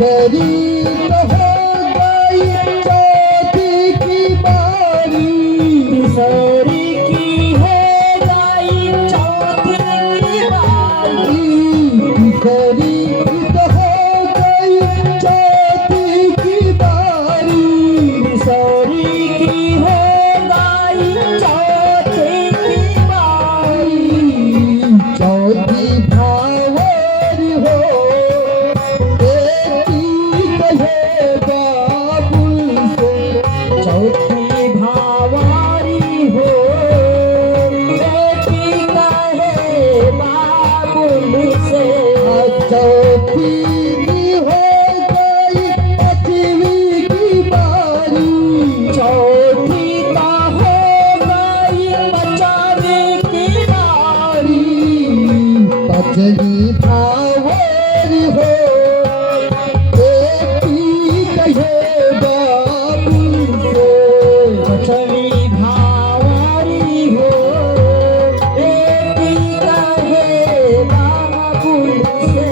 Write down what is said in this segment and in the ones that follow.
तीसरी तो हो गई चौथी की बारी। तीसरी की हो गई चौथी की बारी। तीसरी तो हो गई चौथी की बारी। तीसरी की हो गई चौथी की बारी। चौथी भावर हो बेटी कहे बाबुल से। चौथी भावारी हो बेटी कहे बाबुल से। चौथी हो गई पांचवी की बारी। चौथी का हो गई पचावी की बारी। पांचवी भावर हो बेटी कहे बाबुल से। पचवी भावारी हो बेटी कहे बाबुल से।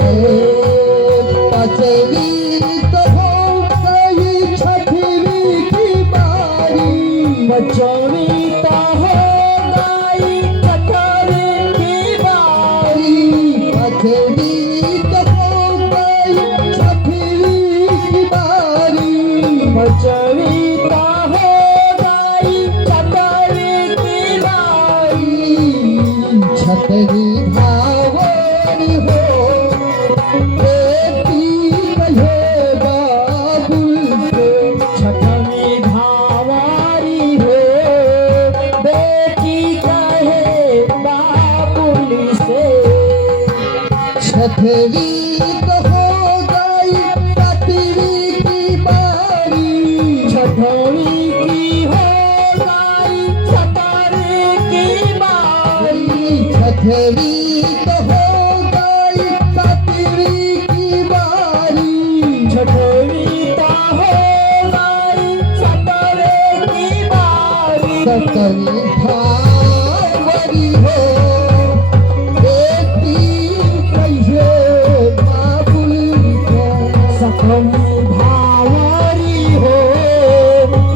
पांचवी तो हो गई छठवीं की बारी। पचवी का हो गई छठवीं की बारी। पांचवी तो हो गई छठवीं की बारी। पचवी का हो गई छठवीं की बारी। छठवीं भावर हो बेटी कहे बाबुल से। छठवीं भावारी हो बेटी कहे बाबुल से। छठवीं तो हो गई सातवीं की बारी। छठवीं की हो गई सतारवीं की बारी। छठवीं तो हो गई सातवीं की बारी। छठवीं का हो गई सतारवीं की बारी। सतवीं भावरी हो बेटी कहे बाबुल से। सतवीं